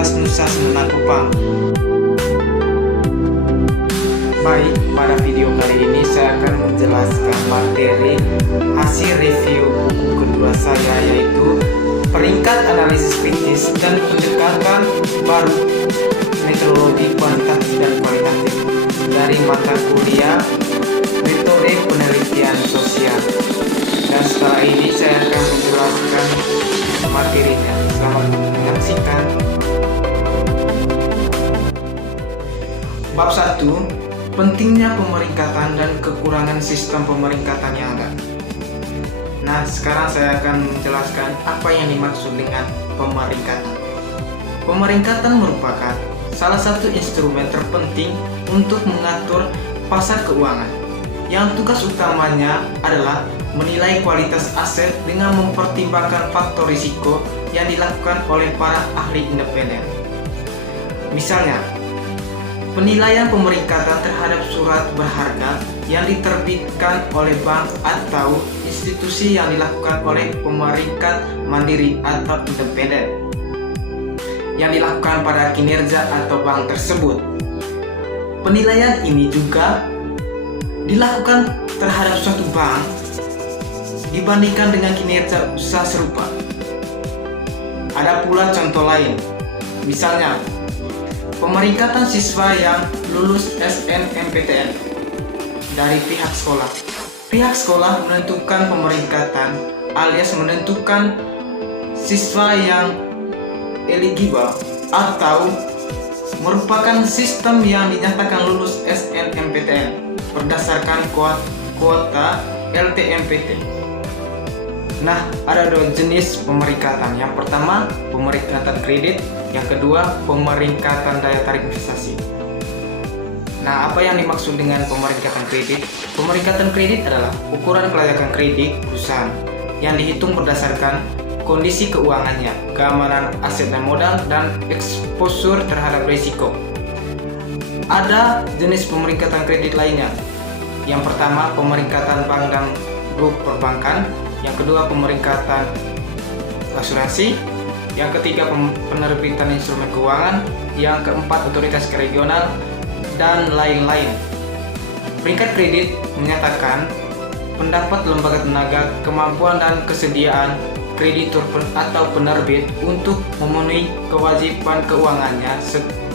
Universitas Nusa Semenang Kupang. Baik, pada video kali ini saya akan menjelaskan materi hasil review buku kedua saya, yaitu Peringkat Analisis Kritis dan Pendekatan Baru Metodologi Kuantitatif dan Kualitatif dari mata kuliah Metode Penelitian Sosial. Dan setelah ini saya akan menjelaskan materinya. Selamat menyaksikan. Bab 1. Pentingnya pemeringkatan dan kekurangan sistem pemeringkatan yang ada. Nah, sekarang saya akan menjelaskan apa yang dimaksud dengan pemeringkatan. Pemeringkatan merupakan salah satu instrumen terpenting untuk mengatur pasar keuangan, yang tugas utamanya adalah menilai kualitas aset dengan mempertimbangkan faktor risiko yang dilakukan oleh para ahli independen. Misalnya, penilaian pemeringkatan terhadap surat berharga yang diterbitkan oleh bank atau institusi yang dilakukan oleh pemeringkat mandiri atau independen yang dilakukan pada kinerja atau bank tersebut. Penilaian ini juga dilakukan terhadap suatu bank dibandingkan dengan kinerja usaha serupa. Ada pula contoh lain, misalnya pemeringkatan siswa yang lulus SNMPTN dari pihak sekolah. Pihak sekolah menentukan pemeringkatan alias menentukan siswa yang eligible atau merupakan sistem yang dinyatakan lulus SNMPTN berdasarkan kuota LTMPT. Nah, ada dua jenis pemeringkatan. Yang pertama, pemeringkatan kredit. Yang kedua, pemeringkatan daya tarik investasi. Nah, apa yang dimaksud dengan pemeringkatan kredit? Pemeringkatan kredit adalah ukuran kelayakan kredit perusahaan yang dihitung berdasarkan kondisi keuangannya, keamanan aset dan modal, dan eksposur terhadap risiko. Ada jenis pemeringkatan kredit lainnya. Yang pertama, pemeringkatan bank dan grup perbankan. Yang kedua, pemeringkatan asuransi. Yang ketiga, penerbitan instrumen keuangan. Yang keempat, otoritas regional, dan lain-lain. Peringkat kredit menyatakan pendapat lembaga tenaga, kemampuan dan kesediaan kreditur atau penerbit untuk memenuhi kewajiban keuangannya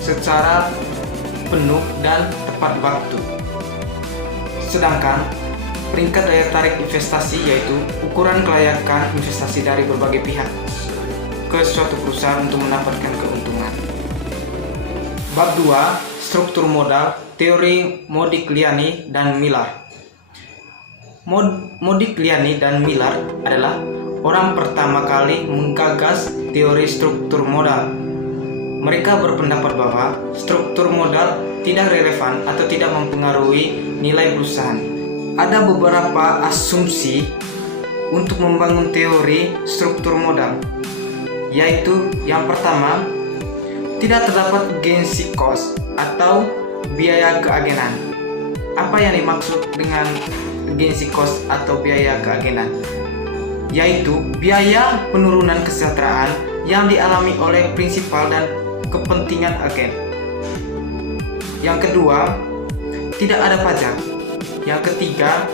secara penuh dan tepat waktu. Sedangkan peringkat daya tarik investasi yaitu ukuran kelayakan investasi dari berbagai pihak ke suatu perusahaan untuk mendapatkan keuntungan. Bab 2. Struktur modal, teori Modigliani dan Miller. Modigliani dan Miller adalah orang pertama kali menggagas teori struktur modal. Mereka berpendapat bahwa struktur modal tidak relevan atau tidak mempengaruhi nilai perusahaan. Ada beberapa asumsi untuk membangun teori struktur modal, yaitu yang pertama, tidak terdapat Genshin cost atau biaya keagenan. Apa yang dimaksud dengan Genshin cost atau biaya keagenan? Yaitu biaya penurunan kesejahteraan yang dialami oleh prinsipal dan kepentingan agen. Yang kedua, tidak ada pajak. Yang ketiga,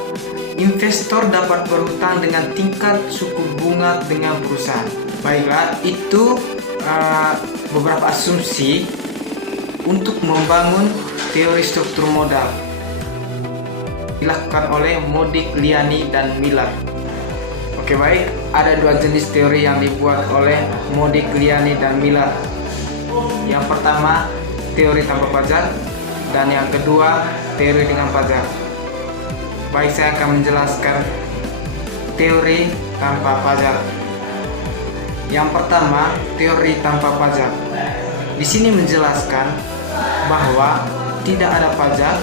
investor dapat berhutang dengan tingkat suku bunga dengan perusahaan. Baiklah, itu beberapa asumsi untuk membangun teori struktur modal dilakukan oleh Modigliani dan Miller. Oke, baik, ada dua jenis teori yang dibuat oleh Modigliani dan Miller. Yang pertama, teori tanpa pajak, dan yang kedua, teori dengan pajak. Baik, saya akan menjelaskan teori tanpa pajak. Yang pertama, teori tanpa pajak. Di sini menjelaskan bahwa tidak ada pajak,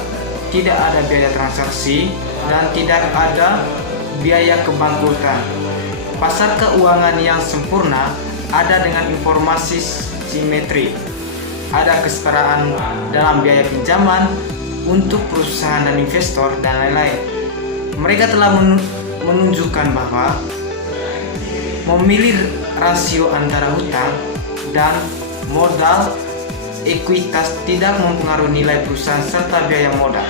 tidak ada biaya transaksi, dan tidak ada biaya kebangkrutan. Pasar keuangan yang sempurna ada dengan informasi simetri. Ada kesetaraan dalam biaya pinjaman untuk perusahaan dan investor, dan lain-lain. Mereka telah menunjukkan bahwa memilih rasio antara hutang dan modal, ekuitas tidak mempengaruhi nilai perusahaan serta biaya modal.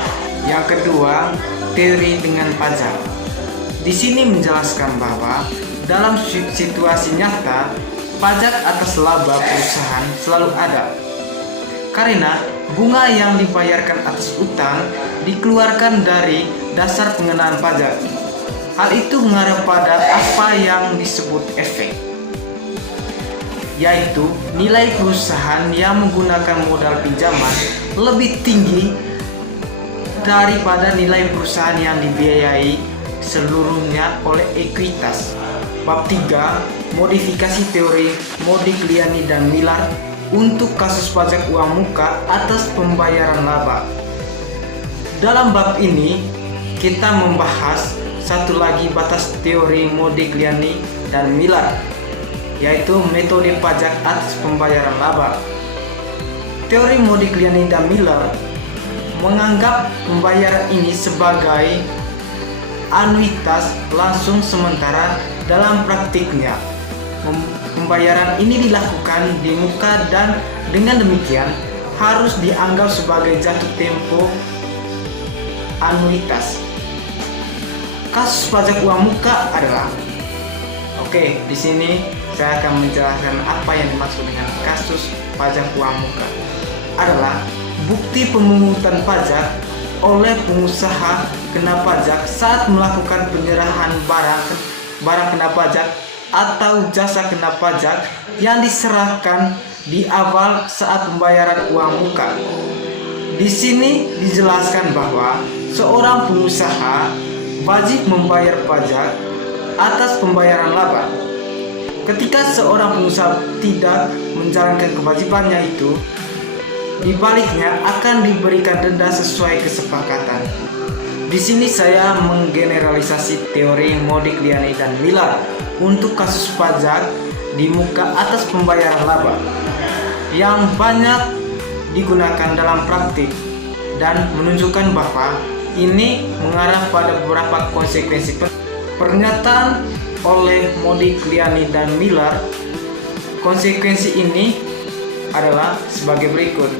Yang kedua, teori dengan pajak. Di sini menjelaskan bahwa dalam situasi nyata, pajak atas laba perusahaan selalu ada. Karena bunga yang dibayarkan atas utang dikeluarkan dari dasar pengenaan pajak. Hal itu mengarah pada apa yang disebut efek, yaitu nilai perusahaan yang menggunakan modal pinjaman lebih tinggi daripada nilai perusahaan yang dibiayai seluruhnya oleh ekuitas. Bab 3, modifikasi teori Modigliani dan Miller untuk kasus pajak uang muka atas pembayaran laba. Dalam bab ini kita membahas satu lagi batas teori Modigliani dan Miller, yaitu metode pajak atas pembayaran laba. Teori Modigliani dan Miller menganggap pembayaran ini sebagai anuitas langsung sementara. Dalam praktiknya, pembayaran ini dilakukan di muka dan dengan demikian harus dianggap sebagai jatuh tempo anuitas. Kasus pajak uang muka adalah, di sini saya akan menjelaskan apa yang dimaksud dengan kasus pajak uang muka. Adalah bukti pemungutan pajak oleh pengusaha kena pajak saat melakukan penyerahan barang kena pajak atau jasa kena pajak yang diserahkan di awal saat pembayaran uang muka. Di sini dijelaskan bahwa seorang pengusaha wajib membayar pajak atas pembayaran laba. Ketika seorang pengusaha tidak menjalankan kewajibannya itu, dibaliknya akan diberikan denda sesuai kesepakatan. Di sini saya menggeneralisasi teori Modigliani dan Miller untuk kasus pajak di muka atas pembayaran laba yang banyak digunakan dalam praktik dan menunjukkan bahwa ini mengarah pada beberapa konsekuensi. Pernyataan oleh Modigliani dan Miller, konsekuensi ini adalah sebagai berikut.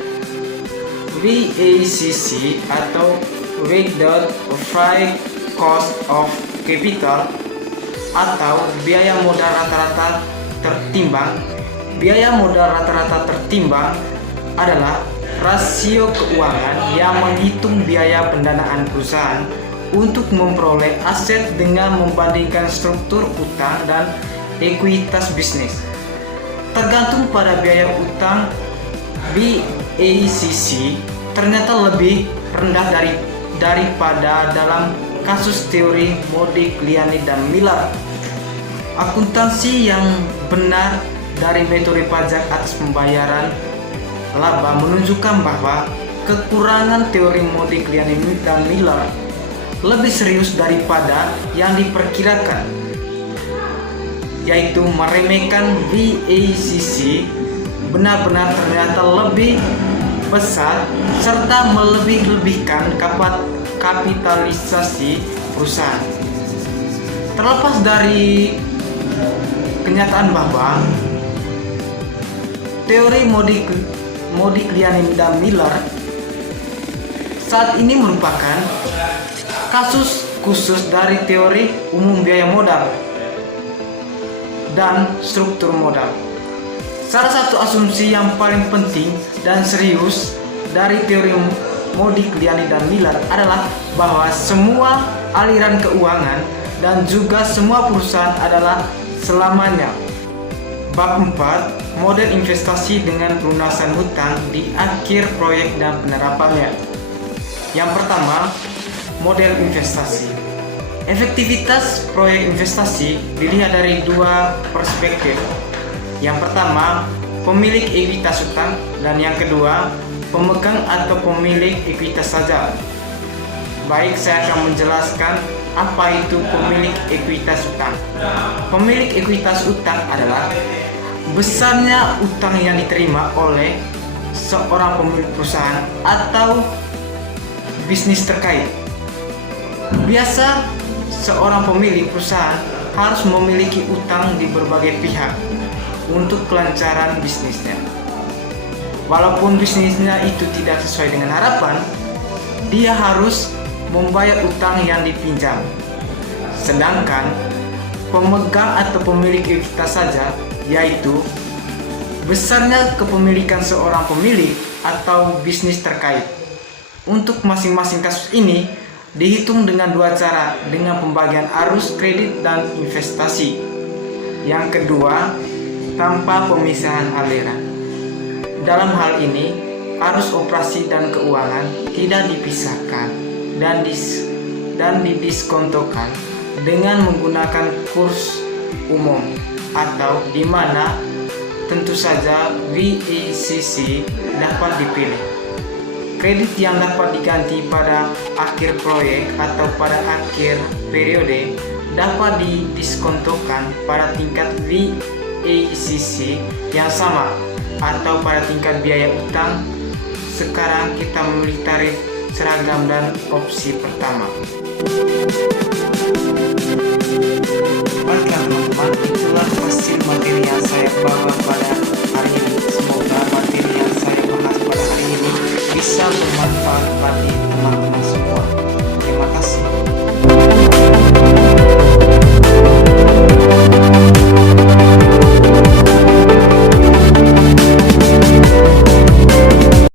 VACC atau Weighted Average Cost of Capital atau biaya modal rata-rata tertimbang. Biaya modal rata-rata tertimbang adalah rasio keuangan yang menghitung biaya pendanaan perusahaan untuk memperoleh aset dengan membandingkan struktur utang dan ekuitas bisnis. Tergantung pada biaya utang, VACC ternyata lebih rendah daripada dalam kasus teori Modigliani dan Miller. Akuntansi yang benar dari metode pajak atas pembayaran laba menunjukkan bahwa kekurangan teori Modigliani dan Miller lebih serius daripada yang diperkirakan, yaitu meremehkan VACC benar-benar ternyata lebih besar serta melebih-lebihkan kapitalisasi perusahaan. Terlepas dari kenyataan bahwa teori Modigliani dan Miller saat ini merupakan kasus khusus dari teori umum biaya modal dan struktur modal. Salah satu asumsi yang paling penting dan serius dari teori Modigliani dan Miller adalah bahwa semua aliran keuangan dan juga semua perusahaan adalah selamanya. Bab 4, model investasi dengan pelunasan hutang di akhir proyek dan penerapannya. Yang pertama, model investasi. Efektivitas proyek investasi dilihat dari dua perspektif. Yang pertama, pemilik ekuitas hutang, dan yang kedua, pemegang atau pemilik ekuitas saja. Baik, saya akan menjelaskan apa itu pemilik ekuitas hutang. Pemilik ekuitas hutang adalah besarnya utang yang diterima oleh seorang pemilik perusahaan atau bisnis terkait. Biasa, seorang pemilik perusahaan harus memiliki utang di berbagai pihak untuk kelancaran bisnisnya. walaupun bisnisnya itu tidak sesuai dengan harapan, dia harus membayar utang yang dipinjam. Sedangkan pemegang atau pemilik ekuitas saja, yaitu besarnya kepemilikan seorang pemilik atau bisnis terkait. Untuk masing-masing kasus ini dihitung dengan dua cara, dengan pembagian arus kredit dan investasi. Yang kedua, tanpa pemisahan aliran. Dalam hal ini, arus operasi dan keuangan tidak dipisahkan dan didiskontokan dengan menggunakan kurs umum, atau di mana tentu saja VICC dapat dipilih. Kredit yang dapat diganti pada akhir proyek atau pada akhir periode dapat didiskontokan pada tingkat VICC yang sama atau pada tingkat biaya utang. Sekarang kita memilih tarif seragam dan opsi pertama. Baiklah teman-teman, itulah hasil materi yang saya bawa pada hari